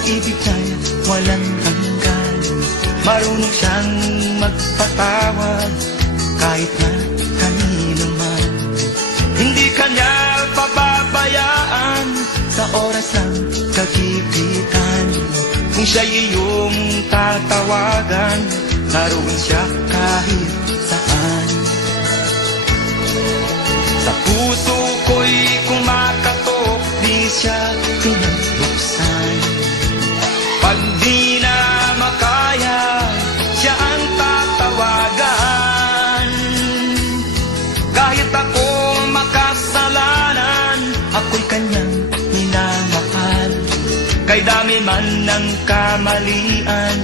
pag-ibig ay walang hanggan. Marunong siyang magpatawad kahit na kanino man. Hindi kanya pababayaan sa oras ng kagipitan. Kung siya'y iyong tatawagan, naroon siya kahit saan. Sa puso ko'y kumakatok, di siya pinabuksan. Pag di na makaya, siya ang tatawagan. Kahit ako makasalanan, ako'y kanyang minamahal. Kay dami man ng kamalian,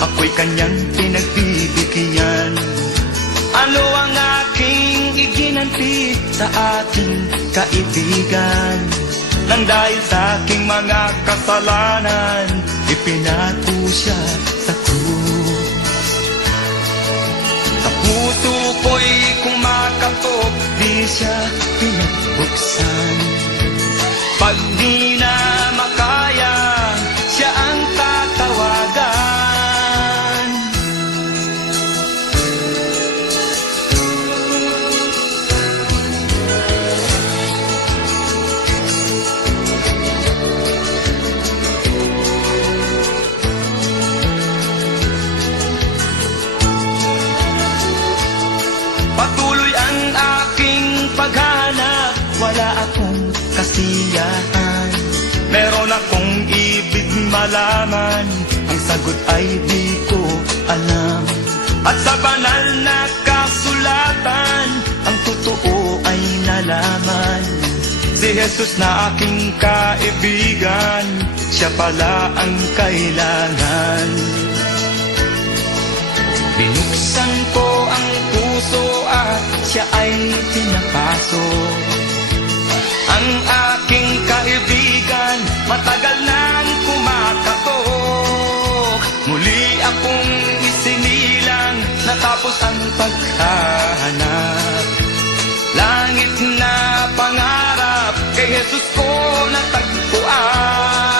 ako'y kanyang pinagbibigyan. Ano ang aking iginanti sa ating kaibigan? Nang dahil sa aking mga kasalanan, ipinako siya sa krus. Sa puso ko'y kumakatok, di siya pinagbuksan. Pag di na makaya, siya ang tatawagan. Patuloy ang aking paghanap, wala akong kasiyahan. Meron akong ibig malaman, ang sagot ay di ko alam. At sa banal na kasulatan, ang totoo ay nalaman. Si Jesus na aking kaibigan, siya pala ang kailangan. Binuksan ko ang puso at siya ay pinapasok. Ang aking kaibigan, matagal nang kumakatok. Muli akong isinilang, natapos ang paghahanap. Langit na pangarap, kay Jesus ko natagpuan.